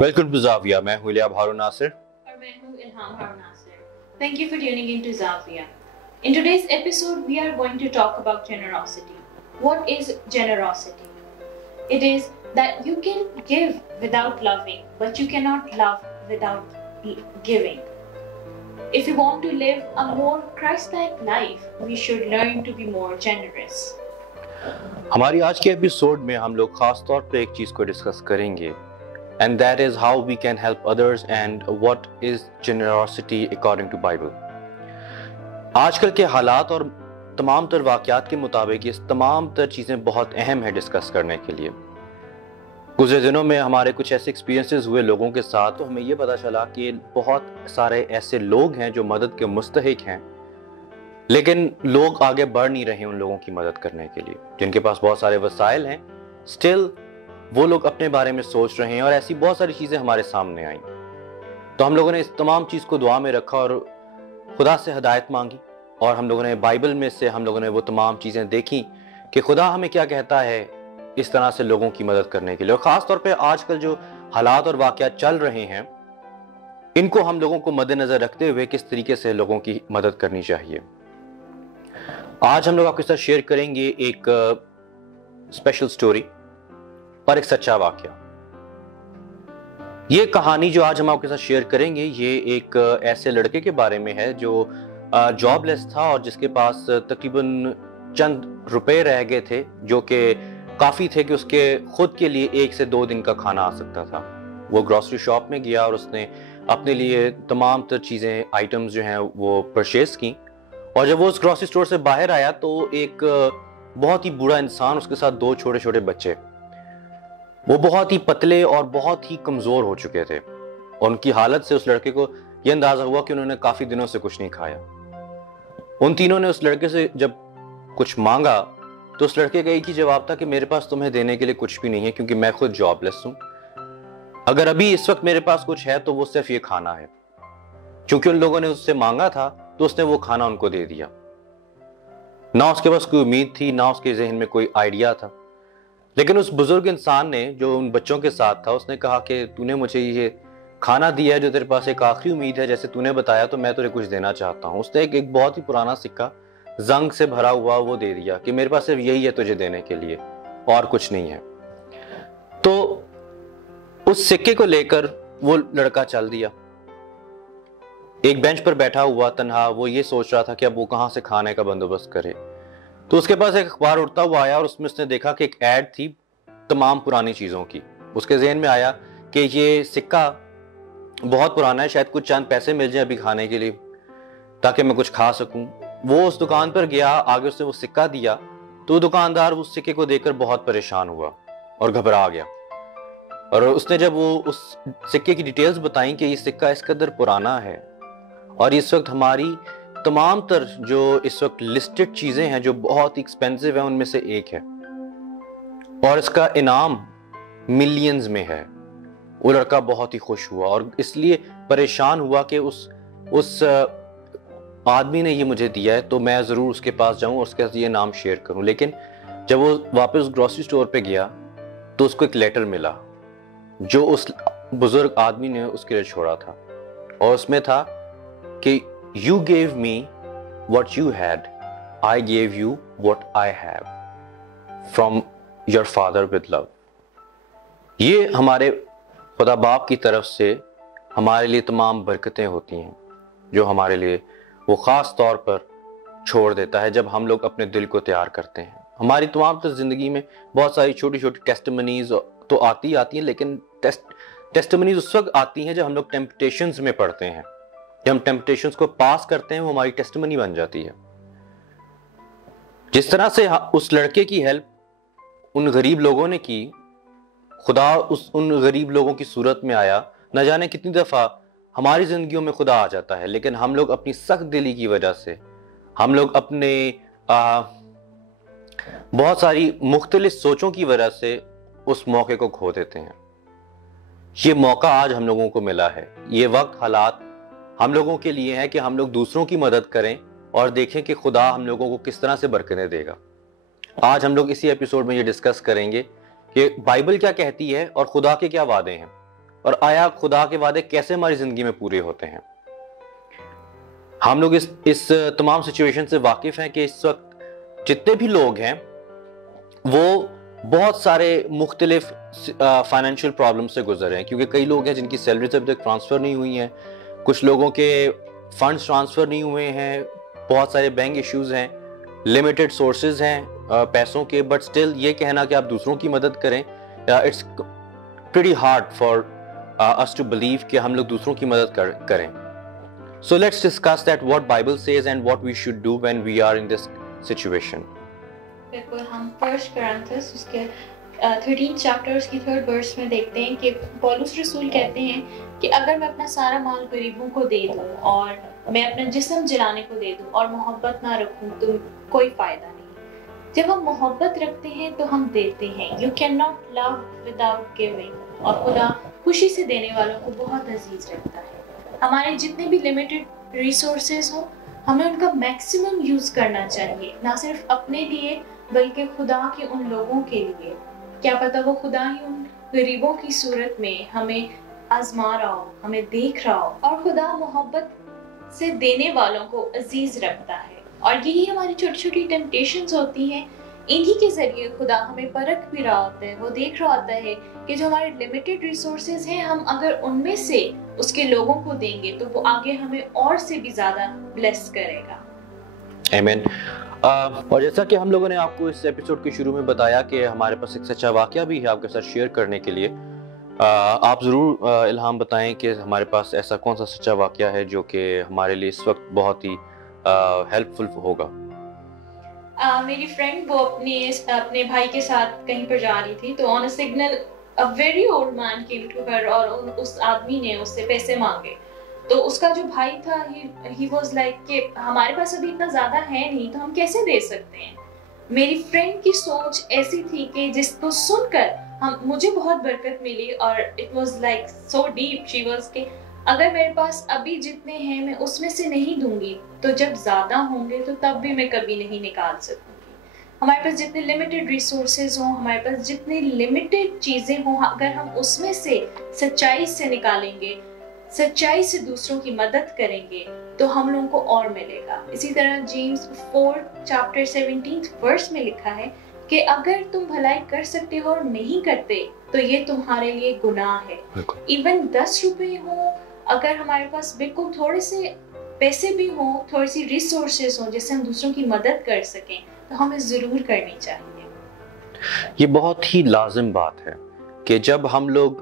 Welcome to Zavia. میں ہوں الیاب ہارون ناصر. اور میں ہوں الہام ہارون ناصر. Thank you for tuning into Zavia. In today's episode, we are going to talk about generosity. What is generosity? It is that you can give without loving, but you cannot love without giving. If you want to live a more Christ-like life, we should learn to be more generous. ہماری آج کے episode میں ہم لوگ خاص طور پہ ایک چیز کو ڈسکس کریں گے and that is how we can help others and what is generosity according to Bible. آج کل کے حالات اور تمام تر واقعات کے مطابق یہ تمام تر چیزیں بہت اہم ہیں ڈسکس کرنے کے لیے. گزرے دنوں میں ہمارے کچھ ایسے ایکسپیرینسز ہوئے لوگوں کے ساتھ تو ہمیں یہ پتہ چلا کہ بہت سارے ایسے لوگ ہیں جو مدد کے مستحق ہیں لیکن لوگ آگے بڑھ نہیں رہے ان لوگوں کی مدد کرنے کے لیے جن کے پاس بہت سارے وسائل ہیں. اسٹل وہ لوگ اپنے بارے میں سوچ رہے ہیں اور ایسی بہت ساری چیزیں ہمارے سامنے آئیں. تو ہم لوگوں نے اس تمام چیز کو دعا میں رکھا اور خدا سے ہدایت مانگی اور ہم لوگوں نے بائبل میں سے ہم لوگوں نے وہ تمام چیزیں دیکھیں کہ خدا ہمیں کیا کہتا ہے اس طرح سے لوگوں کی مدد کرنے کے لیے. اور خاص طور پہ آج کل جو حالات اور واقعات چل رہے ہیں ان کو ہم لوگوں کو مد نظر رکھتے ہوئے کس طریقے سے لوگوں کی مدد کرنی چاہیے. آج ہم لوگ آپ کے ساتھ شیئر کریں گے ایک اسپیشل سٹوری اور ایک سچا واقعہ. یہ کہانی جو آج ہم آپ کے ساتھ شیئر کریں گے یہ ایک ایسے لڑکے کے بارے میں ہے جو جاب لیس تھا اور جس کے پاس تقریباً چند روپے رہ گئے تھے جو کہ کافی تھے کہ اس کے خود کے لیے 1 سے 2 دن کا کھانا آ سکتا تھا. وہ گروسری شاپ میں گیا اور اس نے اپنے لیے تمام تر چیزیں آئٹمز جو ہیں وہ پرچیز کی اور جب وہ اس گروسری اسٹور سے باہر آیا تو ایک بہت ہی بوڑھا انسان اس کے ساتھ 2 چھوٹے چھوٹے بچے وہ بہت ہی پتلے اور بہت ہی کمزور ہو چکے تھے اور ان کی حالت سے اس لڑکے کو یہ اندازہ ہوا کہ انہوں نے کافی دنوں سے کچھ نہیں کھایا. ان تینوں نے اس لڑکے سے جب کچھ مانگا تو اس لڑکے کا ایک ہی جواب تھا کہ میرے پاس تمہیں دینے کے لیے کچھ بھی نہیں ہے کیونکہ میں خود جاب لیس ہوں. اگر ابھی اس وقت میرے پاس کچھ ہے تو وہ صرف یہ کھانا ہے. چونکہ ان لوگوں نے اس سے مانگا تھا تو اس نے وہ کھانا ان کو دے دیا. نہ اس کے پاس کوئی امید تھی نہ اس کے ذہن میں کوئی آئیڈیا تھا. لیکن اس بزرگ انسان نے جو ان بچوں کے ساتھ تھا اس نے کہا کہ تو نے مجھے یہ کھانا دیا ہے جو تیرے پاس ایک آخری امید ہے جیسے تو نے بتایا تو میں تجھے کچھ دینا چاہتا ہوں. اس نے ایک بہت ہی پرانا سکہ زنگ سے بھرا ہوا وہ دے دیا کہ میرے پاس صرف یہی ہے تجھے دینے کے لیے اور کچھ نہیں ہے. تو اس سکے کو لے کر وہ لڑکا چل دیا. ایک بینچ پر بیٹھا ہوا تنہا وہ یہ سوچ رہا تھا کہ اب وہ کہاں سے کھانے کا بندوبست کرے. تو اس کے پاس ایک اخبار اڑتا ہوا آیا اور اس میں اس نے دیکھا کہ ایک ایڈ تھی تمام پرانی چیزوں کی. اس کے ذہن میں آیا کہ یہ سکہ بہت پرانا ہے شاید کچھ چند پیسے مل جائیں ابھی کھانے کے لیے تاکہ میں کچھ کھا سکوں. وہ اس دکان پر گیا آگے اس نے وہ سکہ دیا تو دکاندار اس سکے کو دیکھ کر بہت پریشان ہوا اور گھبرا گیا اور اس نے جب وہ اس سکے کی ڈیٹیلز بتائیں کہ یہ سکہ اس قدر پرانا ہے اور اس وقت ہماری تمام تر جو اس وقت لسٹڈ چیزیں ہیں جو بہت ایکسپینسو ہیں ان میں سے ایک ہے اور اس کا انعام ملینز میں ہے. وہ لڑکا بہت ہی خوش ہوا اور اس لیے پریشان ہوا کہ اس آدمی نے یہ مجھے دیا ہے تو میں ضرور اس کے پاس جاؤں اور اس کے ساتھ یہ نام شیئر کروں. لیکن جب وہ واپس گروسری اسٹور پہ گیا تو اس کو ایک لیٹر ملا جو اس بزرگ آدمی نے اس کے لیے چھوڑا تھا اور اس میں تھا کہ You gave me what you had. I gave you what I have. From your father with love. یہ ہمارے خدا باپ کی طرف سے ہمارے لیے تمام برکتیں ہوتی ہیں جو ہمارے لیے وہ خاص طور پر چھوڑ دیتا ہے جب ہم لوگ اپنے دل کو تیار کرتے ہیں. ہماری تمام تر زندگی میں بہت ساری چھوٹی چھوٹی ٹیسٹمنیز تو آتی ہیں لیکن ٹیسٹمنیز اس وقت آتی ہیں جب ہم لوگ ٹیمپٹیشنز میں پڑتے ہیں. جب ہم ٹیمپٹیشنز کو پاس کرتے ہیں وہ ہماری ٹیسٹمنی بن جاتی ہے. جس طرح سے اس لڑکے کی ہیلپ ان غریب لوگوں نے کی خدا ان غریب لوگوں کی صورت میں آیا. نہ جانے کتنی دفعہ ہماری زندگیوں میں خدا آ جاتا ہے لیکن ہم لوگ اپنی سخت دلی کی وجہ سے ہم لوگ اپنے بہت ساری مختلف سوچوں کی وجہ سے اس موقع کو کھو دیتے ہیں. یہ موقع آج ہم لوگوں کو ملا ہے. یہ وقت حالات ہم لوگوں کے لیے ہے کہ ہم لوگ دوسروں کی مدد کریں اور دیکھیں کہ خدا ہم لوگوں کو کس طرح سے برکتیں دے گا. آج ہم لوگ اسی ایپیسوڈ میں یہ ڈسکس کریں گے کہ بائبل کیا کہتی ہے اور خدا کے کیا وعدے ہیں. اور آیا خدا کے وعدے کیسے ہماری زندگی میں پورے ہوتے ہیں. ہم لوگ اس تمام سچویشن سے واقف ہیں کہ اس وقت جتنے بھی لوگ ہیں وہ بہت سارے مختلف فائنینشیل پرابلم سے گزر رہے ہیں, کیونکہ کئی لوگ ہیں جن کی سیلریز ابھی تک ٹرانسفر نہیں ہوئی ہیں, کچھ لوگوں کے فنڈز ٹرانسفر نہیں ہوئے ہیں, بہت سارے بینک ایشوز ہیں, لمیٹڈ سورسز ہیں پیسوں کے, بٹ اسٹل یہ کہنا کہ آپ دوسروں کی مدد کریں, it's pretty hard for us to believe کہ ہم لوگ دوسروں کی مدد کریں. So let's discuss that what Bible says and what we should do when we are in this situation. بالکل, ہم فرسٹ کرنتھس اس کے 13 چیپٹر اس کی 3rd ورس میں دیکھتے ہیں کہ پولس رسول کہتے ہیں کہ اگر میں اپنا سارا مال غریبوں کو دے دوں اور میں اپنا جسم جلانے کو دے دوں اور محبت نہ رکھوں تو کوئی فائدہ نہیں. جب ہم محبت رکھتے ہیں تو ہم دیتے ہیں. You cannot love without giving. اور خدا خوشی سے دینے والوں کو بہت عزیز رکھتا ہے. ہمارے جتنے بھی لمیٹڈ ریسورسز ہوں ہمیں ان کا میکسیمم یوز کرنا چاہیے, نہ صرف اپنے لیے بلکہ خدا کے ان لوگوں کے لیے. کیا پتہ وہ خدا ہی ان غریبوں کی صورت میں ہمیں آزما رہا ہو, ہمیں دیکھ رہا ہو, اور خدا محبت سے دینے والوں کو عزیز رکھتا ہے. اور یہی ہماری چھوٹی چھوٹی ٹیمپٹیشنز ہوتی ہیں, انہی کے ذریعے خدا ہمیں پرکھ بھی رہا ہوتا ہے. وہ دیکھ رہا ہوتا ہے کہ جو ہمارے لمیٹڈ ریسورسز ہیں ہم اگر ان میں سے اس کے لوگوں کو دیں گے تو وہ آگے ہمیں اور سے بھی زیادہ بلیس کرے گا. آمین. اور جیسا کہ ہم لوگوں نے آپ کو اس ایپیسوڈ کے شروع میں بتایا کہ ہمارے پاس ایک سچا واقعہ بھی ہے آپ کے ساتھ شیئر کرنے کے لیے. آپ ضرور الہام بتائیں کہ ہمارے پاس ایسا کون سا سچا واقعہ ہے جو کہ ہمارے لیے اس وقت بہت ہی ہیلپ فل ہوگا. میری فرینڈ وہ اپنے بھائی کے ساتھ کہیں پر جا رہی تھی تو on a signal a very old man came to her اور اس آدمی نے اس سے پیسے مانگے. تو اس کا جو بھائی تھا he was like کہ ہمارے پاس ابھی اتنا زیادہ ہے نہیں تو ہم کیسے دے سکتے ہیں. میری فرینڈ کی سوچ ایسی تھی کہ جس کو سن کر مجھے بہت برکت ملی اور it was like so deep. she was کہ اگر میرے پاس ابھی جتنے ہیں میں اس میں سے نہیں دوں گی تو جب زیادہ ہوں گے تو تب بھی میں کبھی نہیں نکال سکوں گی. ہمارے پاس جتنے لمیٹڈ ریسورسز ہوں, ہمارے پاس جتنی لمیٹڈ چیزیں ہوں, اگر ہم اس میں سے سچائی سے نکالیں گے, سچائی سے دوسروں کی مدد کریں گے تو ہم لوگوں کو اور ملے گا. اسی طرح جیمز 4 چیپٹر 17 ورس میں لکھا ہے کہ اگر تم بھلائی کر سکتے ہو اور نہیں کرتے تو یہ تمہارے لیے گناہ ہے. ایون 10 روپے ہوں, اگر ہمارے پاس بالکل تھوڑے سے پیسے بھی ہوں, تھوڑی سی ریسورسز ہوں جس سے ہم دوسروں کی مدد کر سکیں تو ہمیں ضرور کرنی چاہیے. یہ بہت ہی لازم بات ہے کہ جب ہم لوگ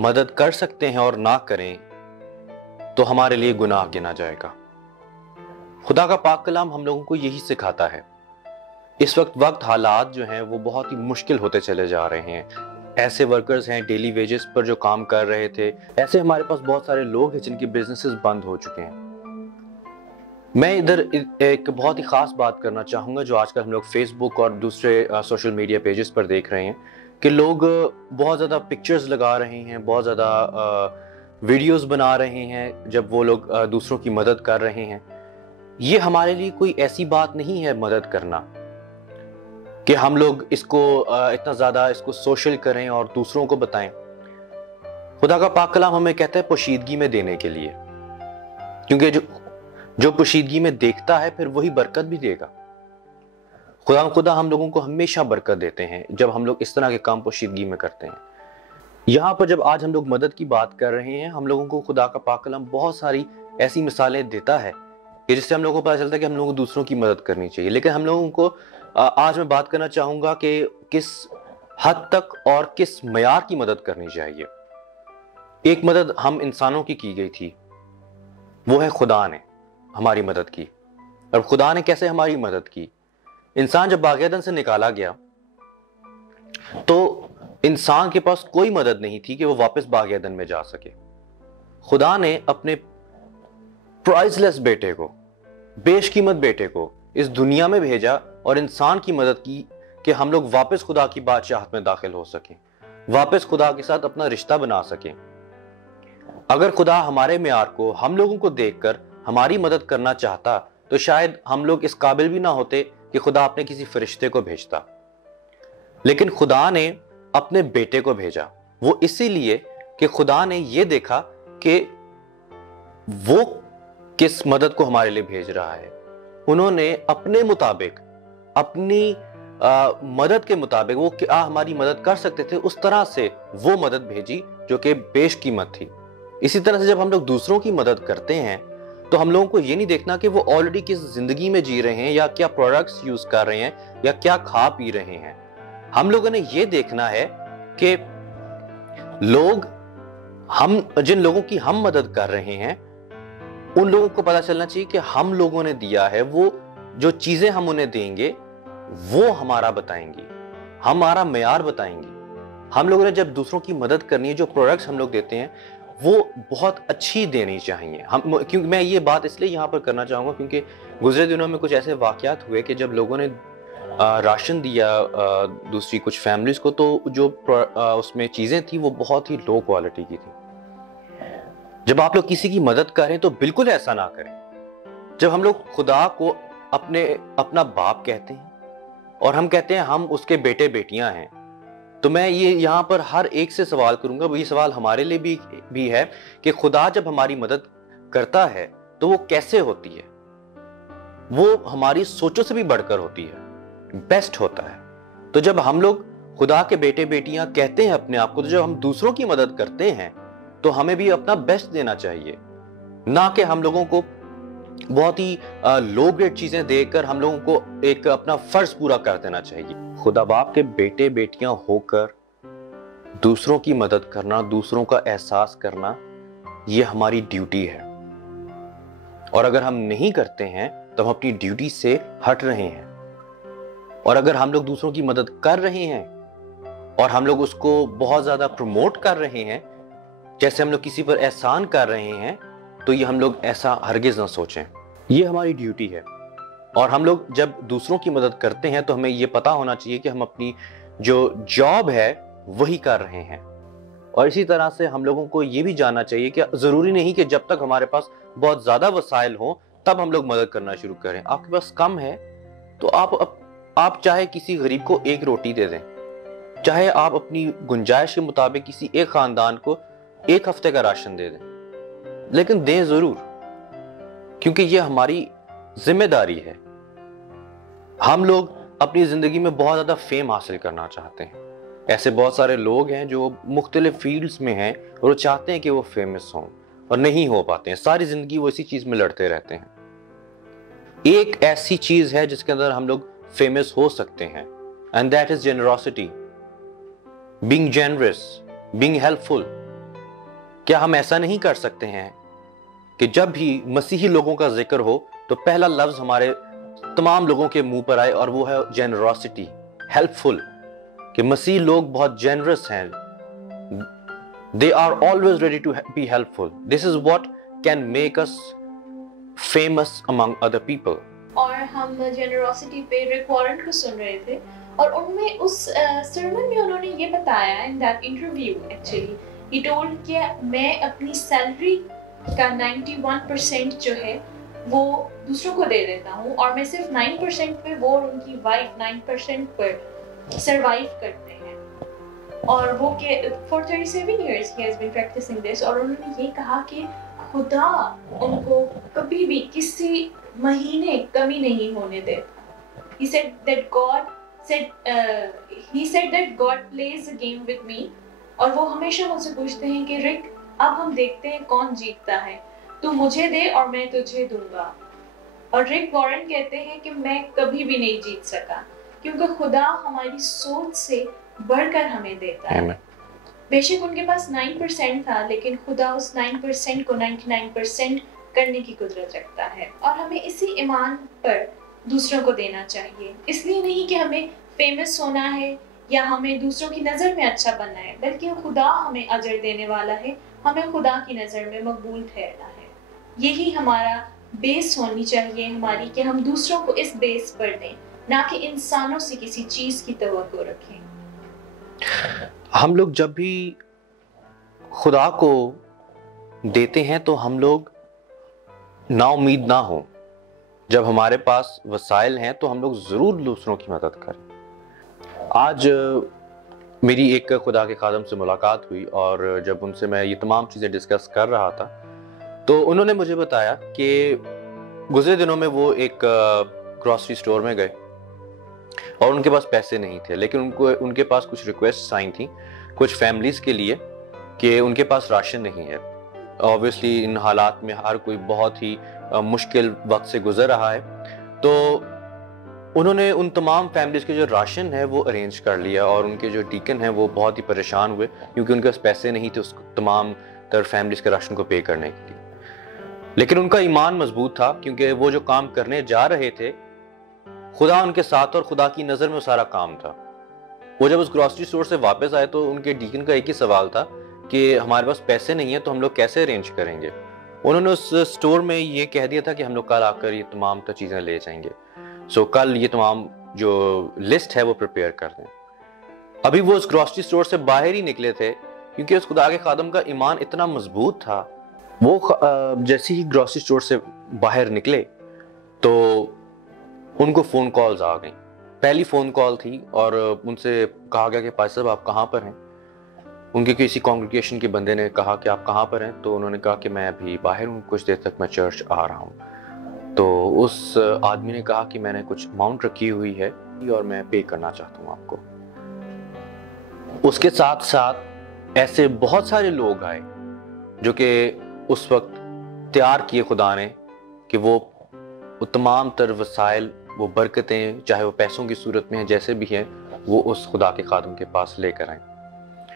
مدد کر سکتے ہیں اور نہ کریں تو ہمارے لیے گناہ گنا جائے گا. خدا کا پاک کلام ہم لوگوں کو یہی سکھاتا ہے. اس وقت حالات جو ہیں وہ بہت ہی مشکل ہوتے چلے جا رہے ہیں. ایسے ورکرز ہیں ڈیلی ویجز پر جو کام کر رہے تھے, ایسے ہمارے پاس بہت سارے لوگ ہیں جن کے بزنسز بند ہو چکے ہیں. میں ادھر ایک بہت ہی خاص بات کرنا چاہوں گا جو آج کل ہم لوگ فیس بک اور دوسرے سوشل میڈیا پیجز پر دیکھ رہے ہیں کہ لوگ بہت زیادہ پکچرز لگا رہے ہیں, بہت زیادہ ویڈیوز بنا رہے ہیں جب وہ لوگ دوسروں کی مدد کر رہے ہیں. یہ ہمارے لیے کوئی ایسی بات نہیں ہے مدد کرنا کہ ہم لوگ اس کو اتنا زیادہ اس کو سوشل کریں اور دوسروں کو بتائیں. خدا کا پاک کلام ہمیں کہتا ہے پوشیدگی میں دینے کے لیے, کیونکہ جو پوشیدگی میں دیکھتا ہے پھر وہی برکت بھی دے گا. خدا ہم لوگوں کو ہمیشہ برکت دیتے ہیں جب ہم لوگ اس طرح کے کام پوشیدگی میں کرتے ہیں. یہاں پر جب آج ہم لوگ مدد کی بات کر رہے ہیں, ہم لوگوں کو خدا کا پاک کلام بہت ساری ایسی مثالیں دیتا ہے کہ جس سے ہم لوگوں کو پتہ چلتا ہے کہ ہم لوگوں کو دوسروں کی مدد کرنی چاہیے. لیکن ہم لوگوں کو آج میں بات کرنا چاہوں گا کہ کس حد تک اور کس معیار کی مدد کرنی چاہیے. ایک مدد ہم انسانوں کی گئی تھی, وہ ہے خدا نے ہماری مدد کی. اور خدا نے کیسے ہماری مدد کی؟ انسان جب باغ عدن سے نکالا گیا تو انسان کے پاس کوئی مدد نہیں تھی کہ وہ واپس باغ عدن میں جا سکے. خدا نے اپنے پرائز لیس بیٹے کو, بیش قیمت بیٹے کو اس دنیا میں بھیجا اور انسان کی مدد کی کہ ہم لوگ واپس خدا کی بادشاہت میں داخل ہو سکیں, واپس خدا کے ساتھ اپنا رشتہ بنا سکیں. اگر خدا ہمارے معیار کو ہم لوگوں کو دیکھ کر ہماری مدد کرنا چاہتا تو شاید ہم لوگ اس قابل بھی نہ ہوتے کہ خدا اپنے کسی فرشتے کو بھیجتا. لیکن خدا نے اپنے بیٹے کو بھیجا, وہ اسی لیے کہ خدا نے یہ دیکھا کہ وہ کس مدد کو ہمارے لیے بھیج رہا ہے. انہوں نے اپنے مطابق, اپنی مدد کے مطابق, وہ کیا ہماری مدد کر سکتے تھے اس طرح سے وہ مدد بھیجی جو کہ بیش قیمت تھی. اسی طرح سے جب ہم لوگ دوسروں کی مدد کرتے ہیں تو ہم لوگوں کو یہ نہیں دیکھنا کہ وہ آلریڈی کس زندگی میں جی رہے ہیں یا کیا پروڈکٹس یوز کر رہے ہیں یا کیا کھا پی رہے ہیں. ہم لوگوں نے یہ دیکھنا ہے کہ لوگ, ہم جن لوگوں کی ہم مدد کر رہے ہیں ان لوگوں کو پتا چلنا چاہیے کہ ہم لوگوں نے دیا ہے, وہ جو چیزیں ہم انہیں دیں گے وہ ہمارا بتائیں گی, ہمارا معیار بتائیں گی. ہم لوگوں نے جب دوسروں کی مدد کرنی ہے, جو پروڈکٹس ہم لوگ دیتے ہیں وہ بہت اچھی دینی چاہیے. کیونکہ میں یہ بات اس لیے یہاں پر کرنا چاہوں گا کیونکہ گزرے دنوں میں کچھ ایسے واقعات ہوئے کہ جب لوگوں نے راشن دیا دوسری کچھ فیملیز کو, تو جو اس میں چیزیں تھیں وہ بہت ہی لو کوالٹی کی تھی. جب آپ لوگ کسی کی مدد کریں تو بالکل ایسا نہ کریں. جب ہم لوگ خدا کو اپنا باپ کہتے ہیں اور ہم کہتے ہیں ہم اس کے بیٹے بیٹیاں ہیں, تو میں یہ یہاں پر ہر ایک سے سوال کروں گا, یہ سوال ہمارے لیے بھی ہے کہ خدا جب ہماری مدد کرتا ہے تو وہ کیسے ہوتی ہے؟ وہ ہماری سوچوں سے بھی بڑھ کر ہوتی ہے, بیسٹ ہوتا ہے. تو جب ہم لوگ خدا کے بیٹے بیٹیاں کہتے ہیں اپنے آپ کو, تو جب ہم دوسروں کی مدد کرتے ہیں تو ہمیں بھی اپنا بیسٹ دینا چاہیے, نہ کہ ہم لوگوں کو بہت ہی لو گریڈ چیزیں دے کر ہم لوگوں کو ایک اپنا فرض پورا کر دینا چاہیے. خدا باپ کے بیٹے بیٹیاں ہو کر دوسروں کی مدد کرنا, دوسروں کا احساس کرنا, یہ ہماری ڈیوٹی ہے. اور اگر ہم نہیں کرتے ہیں تو ہم اپنی ڈیوٹی سے ہٹ رہے ہیں. اور اگر ہم لوگ دوسروں کی مدد کر رہے ہیں اور ہم لوگ اس کو بہت زیادہ پروموٹ کر رہے ہیں, جیسے ہم لوگ کسی پر احسان کر رہے ہیں, تو یہ ہم لوگ ایسا ہرگز نہ سوچیں. یہ ہماری ڈیوٹی ہے. اور ہم لوگ جب دوسروں کی مدد کرتے ہیں تو ہمیں یہ پتا ہونا چاہیے کہ ہم اپنی جو جاب ہے وہی کر رہے ہیں. اور اسی طرح سے ہم لوگوں کو یہ بھی جاننا چاہیے کہ ضروری نہیں کہ جب تک ہمارے پاس بہت زیادہ وسائل ہوں تب ہم لوگ مدد کرنا شروع کریں. آپ کے پاس کم ہے تو آپ چاہے کسی غریب کو ایک روٹی دے دیں, چاہے آپ اپنی گنجائش کے مطابق کسی ایک خاندان کو ایک ہفتے کا راشن دے دیں, لیکن دیں ضرور, کیونکہ یہ ہماری ذمہ داری ہے. ہم لوگ اپنی زندگی میں بہت زیادہ فیم حاصل کرنا چاہتے ہیں. ایسے بہت سارے لوگ ہیں جو مختلف فیلڈز میں ہیں اور وہ چاہتے ہیں کہ وہ فیمس ہوں اور نہیں ہو پاتے ہیں. ساری زندگی وہ اسی چیز میں لڑتے رہتے ہیں. ایک ایسی چیز ہے جس کے اندر ہم لوگ فیمس ہو سکتے ہیں, and that is generosity, being generous, being helpful. کیا ہم ایسا نہیں کر سکتے ہیں کہ جب بھی مسیحی لوگوں کا ذکر ہو تو پہلا لفظ ہمارے تمام لوگوں کے منہ پر آئے اور وہ ہے جنراسٹی, ہیلپ فل, کہ مسیح لوگ بہت جنرس ہیں. They are always ready to be helpful. This is what can make us famous among other people. اور ہم جنراسٹی پہ ریک وارن کو سن رہے تھے اور ان میں اس سرمن میں انہوں نے یہ بتایا in that interview actually he told کہ میں اپنی سیلری کا 91% جو ہے وہ دوسروں کو دے دیتا ہوں اور میں صرف 9% پہ وہ اور ان کی وائف 9% پر سروائیو کرتے ہیں. اور وہ کہ for 37 years he has been practicing this. اور انہوں نے یہ کہا کہ خدا ان کو کبھی بھی کسی مہینے کمی نہیں ہونے دیتا. He said that God plays a game with me. اور وہ ہمیشہ مجھ سے پوچھتے ہیں کہ رک اب ہم دیکھتے ہیں کون جیتتا ہے, تو مجھے دے اور میں تجھے دوں گا. اور ریک وارن کہتے ہیں کہ میں کبھی بھی نہیں جیت سکا کیونکہ خدا ہماری سوچ سے بڑھ کر ہمیں دیتا ہے. بے شک ان کے پاس 9% تھا لیکن خدا اس 9% کو 99% کرنے کی قدرت رکھتا ہے. اور ہمیں اسی ایمان پر دوسروں کو دینا چاہیے, اس لیے نہیں کہ ہمیں فیمس ہونا ہے یا ہمیں دوسروں کی نظر میں اچھا بننا ہے, بلکہ خدا ہمیں اجر دینے والا ہے, ہمیں خدا کی نظر میں مقبول ٹھہرنا ہے. یہی ہمارا بیس ہونی چاہیے ہماری کہ ہم دوسروں کو اس بیس پر دیں, نہ کہ انسانوں سے کسی چیز کی توقع رکھیں. ہم لوگ جب بھی خدا کو دیتے ہیں تو ہم لوگ نا امید نہ ہوں. جب ہمارے پاس وسائل ہیں تو ہم لوگ ضرور دوسروں کی مدد کریں. آج میری ایک خدا کے خادم سے ملاقات ہوئی اور جب ان سے میں یہ تمام چیزیں ڈسکس کر رہا تھا تو انہوں نے مجھے بتایا کہ گزرے دنوں میں وہ ایک گروسری سٹور میں گئے اور ان کے پاس پیسے نہیں تھے، لیکن ان کے پاس کچھ ریکویسٹ آئی تھیں کچھ فیملیز کے لیے کہ ان کے پاس راشن نہیں ہے۔ اوبویسلی ان حالات میں ہر کوئی بہت ہی مشکل وقت سے گزر رہا ہے، تو انہوں نے ان تمام فیملیز کے جو راشن ہے وہ ارینج کر لیا، اور ان کے جو ڈیکن ہیں وہ بہت ہی پریشان ہوئے کیونکہ ان کے پاس پیسے نہیں تھے اس تمام تر فیملیز کے راشن کو پے کرنے کے لیے۔ لیکن ان کا ایمان مضبوط تھا کیونکہ وہ جو کام کرنے جا رہے تھے خدا ان کے ساتھ، اور خدا کی نظر میں وہ سارا کام تھا۔ وہ جب اس گروسری سٹور سے واپس آئے تو ان کے ڈیکن کا ایک ہی سوال تھا کہ ہمارے پاس پیسے نہیں ہیں تو ہم لوگ کیسے ارینج کریں گے۔ انہوں نے اس سٹور میں یہ کہہ دیا تھا کہ ہم لوگ کل آ کر یہ تمام چیزیں لے جائیں گے، سو کل یہ تمام جو لسٹ ہے وہ پریپیئر کر دیں۔ ابھی وہ اس گروسری سٹور سے باہر ہی نکلے تھے کیونکہ اس خدا کے خادم کا ایمان اتنا مضبوط تھا، وہ جیسے ہی گروسری سٹور سے باہر نکلے تو ان کو فون کالز آ گئیں۔ پہلی فون کال تھی اور ان سے کہا گیا کہ پاس صاحب آپ کہاں پر ہیں؟ ان کے کسی کانگریگیشن کے بندے نے کہا کہ آپ کہاں پر ہیں؟ تو انہوں نے کہا کہ میں ابھی باہر ہوں، کچھ دیر تک میں چرچ آ رہا ہوں۔ تو اس آدمی نے کہا کہ میں نے کچھ اماؤنٹ رکھی ہوئی ہے اور میں پے کرنا چاہتا ہوں آپ کو۔ اس کے ساتھ ساتھ ایسے بہت سارے لوگ آئے جو کہ اس وقت تیار کیے خدا نے کہ وہ تمام تر وسائل، وہ برکتیں، چاہے وہ پیسوں کی صورت میں ہیں جیسے بھی ہیں، وہ اس خدا کے خادم کے پاس لے کر آئیں۔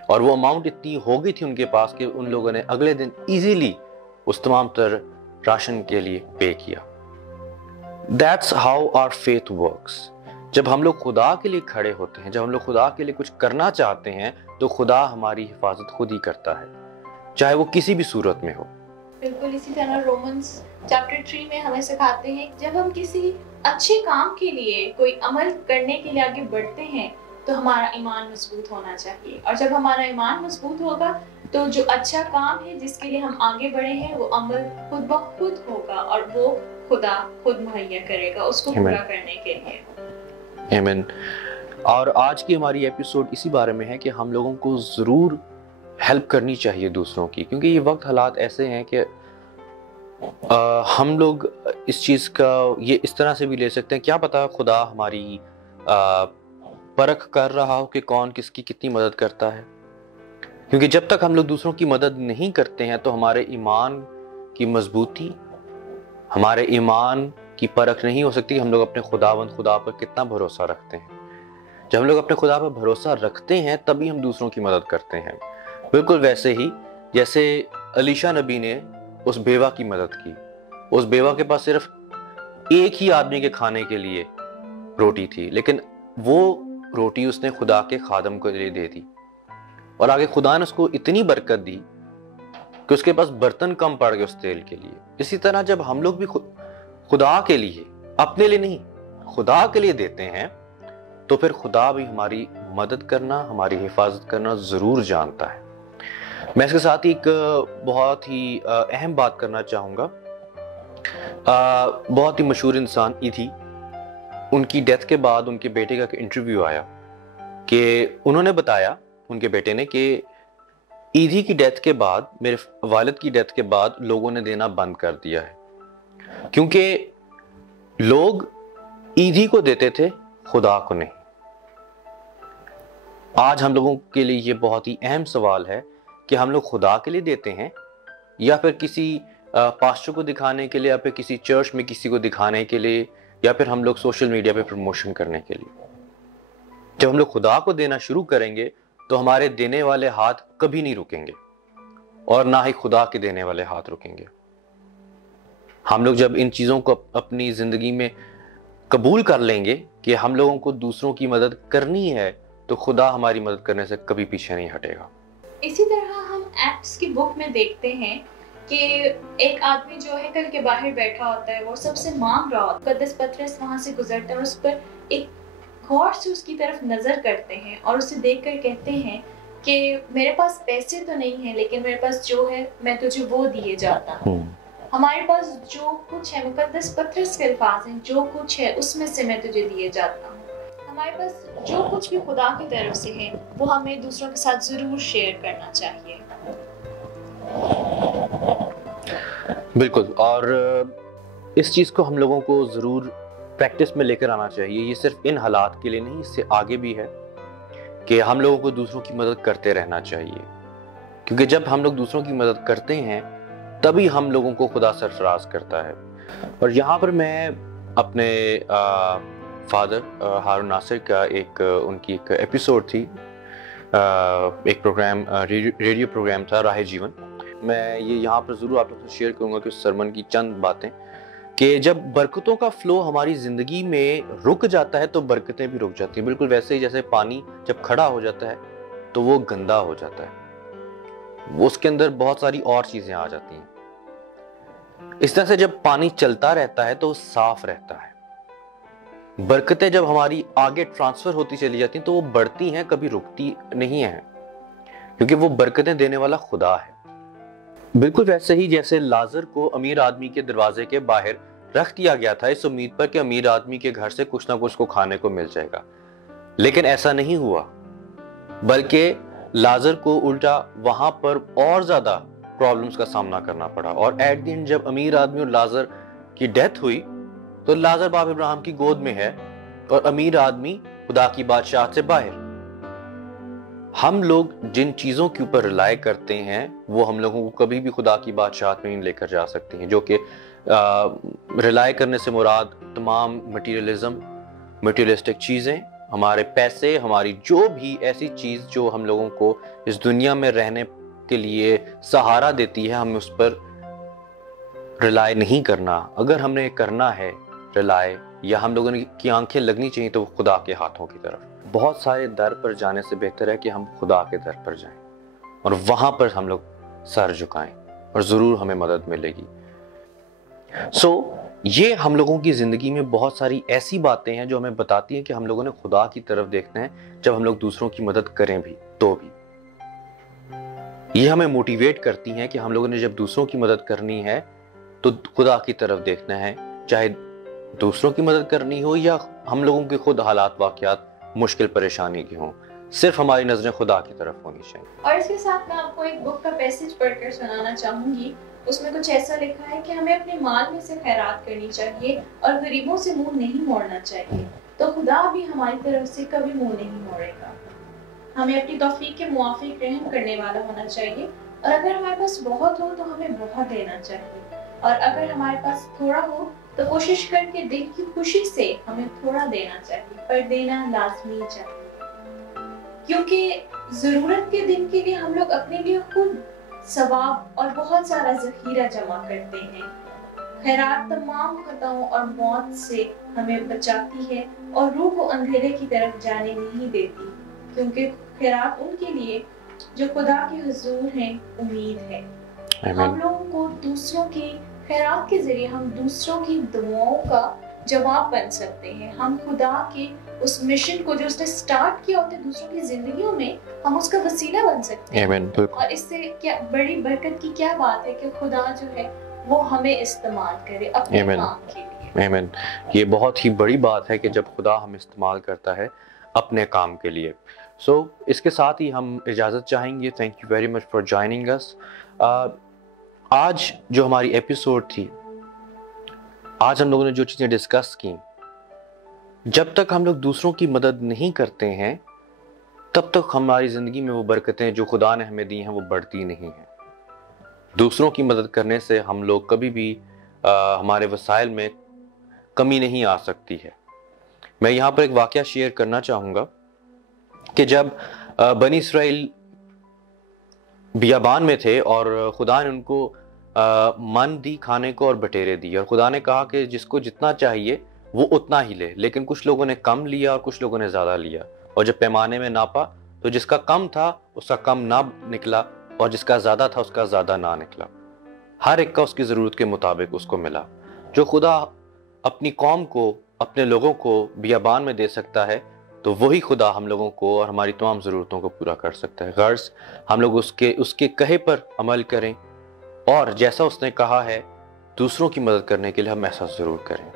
اور وہ اماؤنٹ اتنی ہو گئی تھی ان کے پاس کہ ان لوگوں نے اگلے دن ایزیلی اس تمام تر راشن کے لیے پے کیا۔ That's how our faith works۔ جب ہم لوگ خدا کے لیے کھڑے ہوتے ہیں، جب ہم لوگ خدا کے لیے کچھ کرنا چاہتے ہیں تو خدا ہماری حفاظت خود ہی کرتا ہے، چاہے وہ کسی بھی صورت میں ہو۔ بالکل اسی طرح رومنس چیپٹر 3 میں ہمیں سکھاتے ہیں جب ہم کسی اچھے کام کے لیے کوئی عمل کرنے کے لیے آگے بڑھتے ہیں تو ہمارا ایمان مضبوط ہونا چاہیے، اور جب ہمارا ایمان مضبوط ہوگا تو جو اچھا کام ہے جس کے لیے ہم آگے بڑھے ہیں وہ عمل خود بخود ہوگا اور وہ خدا خود مہیا کرے گا اس کو پورا کرنے کے لیے۔ آمین۔ اور آج کی ہماری ایپیسوڈ اسی بارے میں ہے کہ ہم لوگوں کو ضرور ہیلپ کرنی چاہیے دوسروں کی، کیونکہ یہ وقت حالات ایسے ہیں کہ ہم لوگ اس چیز کا یہ اس طرح سے بھی لے سکتے ہیں، کیا پتا خدا ہماری پرکھ کر رہا ہو کہ کون کس کی کتنی مدد کرتا ہے، کیونکہ جب تک ہم لوگ دوسروں کی مدد نہیں کرتے ہیں تو ہمارے ایمان کی مضبوطی، ہمارے ایمان کی پرکھ نہیں ہو سکتی کہ ہم لوگ اپنے خدا پر کتنا بھروسہ رکھتے ہیں۔ جب ہم لوگ اپنے خدا پر بھروسہ رکھتے ہیں تبھی ہم دوسروں کی مدد کرتے ہیں، بالکل ویسے ہی جیسے علیشا نبی نے اس بیوہ کی مدد کی۔ اس بیوہ کے پاس صرف ایک ہی آدمی کے کھانے کے لیے روٹی تھی، لیکن وہ روٹی اس نے خدا کے خادم کو لیے دے دی، اور آگے خدا نے اس کو اتنی برکت دی کہ اس کے پاس برتن کم پڑ گئے اس تیل کے لیے۔ اسی طرح جب ہم لوگ بھی خدا کے لیے، اپنے لیے نہیں، خدا کے لیے دیتے ہیں تو پھر خدا بھی ہماری مدد کرنا، ہماری حفاظت کرنا ضرور جانتا ہے۔ میں اس کے ساتھ ایک بہت ہی اہم بات کرنا چاہوں گا۔ بہت ہی مشہور انسان ایدھی، ان کی ڈیتھ کے بعد ان کے بیٹے کا انٹرویو آیا کہ انہوں نے بتایا، ان کے بیٹے نے، کہ ایدھی کی ڈیتھ کے بعد، میرے والد کی ڈیتھ کے بعد لوگوں نے دینا بند کر دیا ہے، کیونکہ لوگ ایدھی کو دیتے تھے، خدا کو نہیں۔ آج ہم لوگوں کے لیے یہ بہت ہی اہم سوال ہے کہ ہم لوگ خدا کے لیے دیتے ہیں یا پھر کسی پاسٹر کو دکھانے کے لیے، یا پھر کسی چرچ میں کسی کو دکھانے کے لیے، یا پھر ہم لوگ سوشل میڈیا پہ پروموشن کرنے کے لیے۔ جب ہم لوگ خدا کو دینا شروع کریں گے تو ہمارے دینے والے ہاتھ کبھی نہیں رکیں گے، اور نہ ہی خدا کے دینے والے ہاتھ رکیں گے۔ ہم لوگ جب ان چیزوں کو اپنی زندگی میں قبول کر لیں گے کہ ہم لوگوں کو دوسروں کی مدد کرنی ہے تو خدا ہماری مدد کرنے سے کبھی پیچھے نہیں ہٹے گا۔ اسی طرح ہم ایکٹس کی بک میں دیکھتے ہیں کہ ایک آدمی جو ہے ہیکل کے باہر بیٹھا ہوتا ہے، وہ سب سے مانگ رہا ہوتا ہے، مقدس پطرس وہاں سے گزرتا ہے اور اس پر ایک غور سے اس کی طرف نظر کرتے ہیں اور اسے دیکھ کر کہتے ہیں کہ میرے پاس پیسے تو نہیں ہیں لیکن میرے پاس جو ہے میں تجھے وہ دیے جاتا ہوں۔ ہمارے پاس جو کچھ ہے، مقدس پطرس کے الفاظ ہیں، جو کچھ ہے اس میں سے میں تجھے دیے جاتا ہوں۔ ہمارے پاس جو کچھ بھی خدا کی طرف سے ہے وہ ہمیں دوسروں کے ساتھ ضرور شیئر کرنا چاہیے. بالکل, اور اس چیز کو ہم لوگوں کو ضرور پریکٹس میں لے کر آنا چاہیے. یہ صرف ان حالات کے لیے نہیں, اس سے آگے بھی ہے کہ ہم لوگوں کو دوسروں کی مدد کرتے رہنا چاہیے, کیونکہ جب ہم لوگ دوسروں کی مدد کرتے ہیں تبھی ہم لوگوں کو خدا سرفراز کرتا ہے. اور یہاں پر میں اپنے فادر ہارون ناصر کا ان کی ایک ایپیسوڈ تھی, ایک پروگرام, ریڈیو پروگرام تھا راہ جیون. میں یہ یہاں پر ضرور آپ لوگوں سے شیئر کروں گا کہ اس سرمن کی چند باتیں, کہ جب برکتوں کا فلو ہماری زندگی میں رک جاتا ہے تو برکتیں بھی رک جاتی ہیں. بالکل ویسے ہی جیسے پانی جب کھڑا ہو جاتا ہے تو وہ گندا ہو جاتا ہے, وہ اس کے اندر بہت ساری اور چیزیں آ جاتی ہیں. اس طرح سے جب پانی چلتا رہتا ہے تو وہ صاف رہتا ہے. برکتیں جب ہماری آگے ٹرانسفر ہوتی چلی جاتی ہیں تو وہ بڑھتی ہیں, کبھی رکتی نہیں ہیں, کیونکہ وہ برکتیں دینے والا خدا ہے. بالکل ویسے ہی جیسے لازر کو امیر آدمی کے دروازے کے باہر رکھ دیا گیا تھا اس امید پر کہ امیر آدمی کے گھر سے کچھ نہ کچھ کو کھانے کو مل جائے گا, لیکن ایسا نہیں ہوا, بلکہ لازر کو الٹا وہاں پر اور زیادہ پرابلمز کا سامنا کرنا پڑا. اور ایٹ دی اینڈ جب امیر آدمی اور لازر کی ڈیتھ ہوئی تو لازر باپ ابراہیم کی گود میں ہے اور امیر آدمی خدا کی بادشاہت سے باہر. ہم لوگ جن چیزوں کے اوپر ریلائے کرتے ہیں وہ ہم لوگوں کو کبھی بھی خدا کی بادشاہت میں نہیں لے کر جا سکتی ہیں, جو کہ ریلائے کرنے سے مراد تمام مٹیریلسٹک چیزیں, ہمارے پیسے, ہماری جو بھی ایسی چیز جو ہم لوگوں کو اس دنیا میں رہنے کے لیے سہارا دیتی ہے, ہمیں اس پر ریلائے نہیں کرنا. اگر ہم نے کرنا ہے ریلائے, یا ہم لوگوں کی آنکھیں لگنی چاہیے تو وہ خدا کے ہاتھوں کی طرف. بہت سارے در پر جانے سے بہتر ہے کہ ہم خدا کے در پر جائیں اور وہاں پر ہم لوگ سر جھکائیں اور ضرور ہمیں مدد ملے گی. یہ ہم لوگوں کی زندگی میں بہت ساری ایسی باتیں ہیں جو ہمیں بتاتی ہیں کہ ہم لوگوں نے خدا کی طرف دیکھنا ہے جب ہم لوگ دوسروں کی مدد کریں بھی تو بھی. یہ ہمیں موٹیویٹ کرتی ہیں کہ ہم لوگوں نے جب دوسروں کی مدد کرنی ہے تو خدا کی طرف دیکھنا ہے, چاہے دوسروں کی مدد کرنی ہو یا ہم لوگوں کے خود حالات واقعات مشکل پریشانی کی ہوں, صرف ہماری نظریں خدا کی طرف ہونی چاہیے. اور اس کے ساتھ میں آپ کو ایک بک کا پیسج پڑھ کر سنانا چاہوں گی. اس میں کچھ ایسا لکھا ہے کہ ہمیں اپنے مال میں سے خیرات کرنی چاہیے اور غریبوں سے منہ نہیں موڑنا چاہیے, تو خدا بھی ہماری طرف سے کبھی منہ نہیں موڑے گا. ہمیں اپنی توفیق کے موافق رحم کرنے والا ہونا چاہیے, اور اگر ہمارے پاس بہت ہو تو ہمیں بہت دینا چاہیے, اور اگر ہمارے پاس تھوڑا ہو تو کوشش کر کے دل کی خوشی سے ہمیں تھوڑا دینا چاہیے, پر دینا لازمی چاہیے, کیونکہ ضرورت کے دن کے لیے ہم لوگ اپنے لیے خود ثواب اور بہت سارا ذخیرہ جمع کرتے ہیں. خیرات تمام خطاؤں اور موت سے ہمیں بچاتی ہے اور روح کو اندھیرے کی طرف جانے نہیں دیتی, کیونکہ خیرات ان کے لیے جو خدا کے حضور ہیں امید ہے. ہم لوگوں کو دوسروں کی خیرات کے ذریعے ہم دوسروں کی دعاؤں کا جواب بن سکتے ہیں. ہم خدا کے اس مشن کو جو اس نے سٹارٹ کیا ہوتا ہے دوسروں کی زندگیوں میں, ہم اس کا وسیلہ بن سکتے ہیں. اور اس سے کیا بڑی برکت کی کیا بات ہے کہ خدا جو ہے وہ ہمیں استعمال کرے اپنے کام کے لیے. آمین. یہ بہت ہی بڑی بات ہے کہ جب خدا ہمیں استعمال کرتا ہے اپنے کام کے لیے. اس کے ساتھ ہی ہم اجازت چاہیں گے. Thank you very much for joining us. آج جو ہماری ایپیسوڈ تھی, آج ہم لوگوں نے جو چیزیں ڈسکس کی, جب تک ہم لوگ دوسروں کی مدد نہیں کرتے ہیں تب تک ہماری زندگی میں وہ برکتیں جو خدا نے ہمیں دی ہیں وہ بڑھتی نہیں ہیں. دوسروں کی مدد کرنے سے ہم لوگ کبھی بھی ہمارے وسائل میں کمی نہیں آ سکتی ہے. میں یہاں پر ایک واقعہ شیئر کرنا چاہوں گا کہ جب بنی اسرائیل بیابان میں تھے اور خدا نے ان کو من دی کھانے کو اور بٹیرے دی, اور خدا نے کہا کہ جس کو جتنا چاہیے وہ اتنا ہی لے, لیکن کچھ لوگوں نے کم لیا اور کچھ لوگوں نے زیادہ لیا, اور جب پیمانے میں ناپا تو جس کا کم تھا اس کا کم نہ نکلا اور جس کا زیادہ تھا اس کا زیادہ نہ نکلا. ہر ایک کا اس کی ضرورت کے مطابق اس کو ملا. جو خدا اپنی قوم کو, اپنے لوگوں کو بیابان میں دے سکتا ہے تو وہی خدا ہم لوگوں کو اور ہماری تمام ضرورتوں کو پورا کر سکتا ہے. غرض ہم لوگ اس کے کہے پر عمل کریں, اور جیسا اس نے کہا ہے دوسروں کی مدد کرنے کے لیے ہم ایسا ضرور کریں.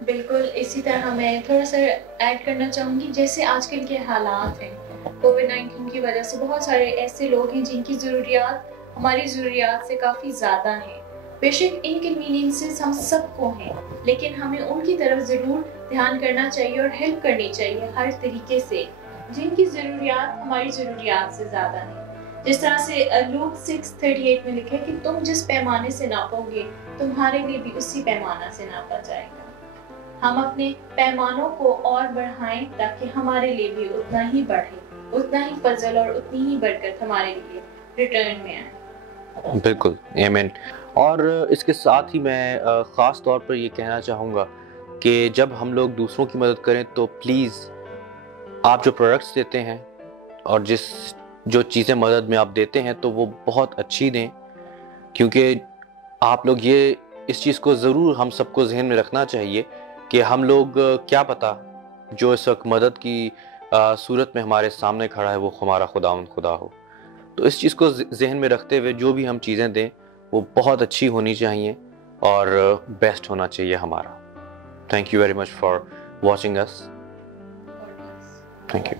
بالکل اسی طرح میں تھوڑا سا ایڈ کرنا چاہوں گی، جیسے آج کل کے حالات ہیں کووڈ-19 کی وجہ سے بہت سارے ایسے لوگ ہیں جن کی ضروریات ہماری ضروریات سے کافی زیادہ ہیں. بے شک انکنوینئنسز ہم سب کو ہیں، لیکن ہمیں ان کی طرف ضرور دھیان کرنا چاہیے اور ہیلپ کرنی چاہیے ہر طریقے سے جن کی ضروریات ہماری ضروریات سے زیادہ ہیں. جس طرح سے لوک 6:38 میں لکھا ہے کہ تم جس پیمانے سے ناپو گے تمہارے لیے بھی اسی پیمانہ سے ناپا جائے گا. ہم اپنے پیمانوں کو اور بڑھائیں تاکہ ہمارے لیے بھی اتنا ہی بڑھے، اتنا ہی فضل اور اتنی ہی برکت ہمارے لیے ریٹرن میں آئے. بالکل آمین. اور اس کے ساتھ ہی میں خاص طور پر یہ کہنا چاہوں گا کہ جب ہم لوگ دوسروں کی مدد کریں تو پلیز آپ جو پروڈکٹس دیتے ہیں اور جو چیزیں مدد میں آپ دیتے ہیں تو وہ بہت اچھی دیں، کیونکہ آپ لوگ یہ اس چیز کو ضرور ہم سب کو ذہن میں رکھنا چاہیے کہ ہم لوگ کیا پتہ جو اس وقت مدد کی صورت میں ہمارے سامنے کھڑا ہے وہ ہمارا خدا ہو. تو اس چیز کو ذہن میں رکھتے ہوئے جو بھی ہم چیزیں دیں وہ بہت اچھی ہونی چاہیے اور بیسٹ ہونا چاہیے ہمارا. Thank you very much for watching us. Thank you.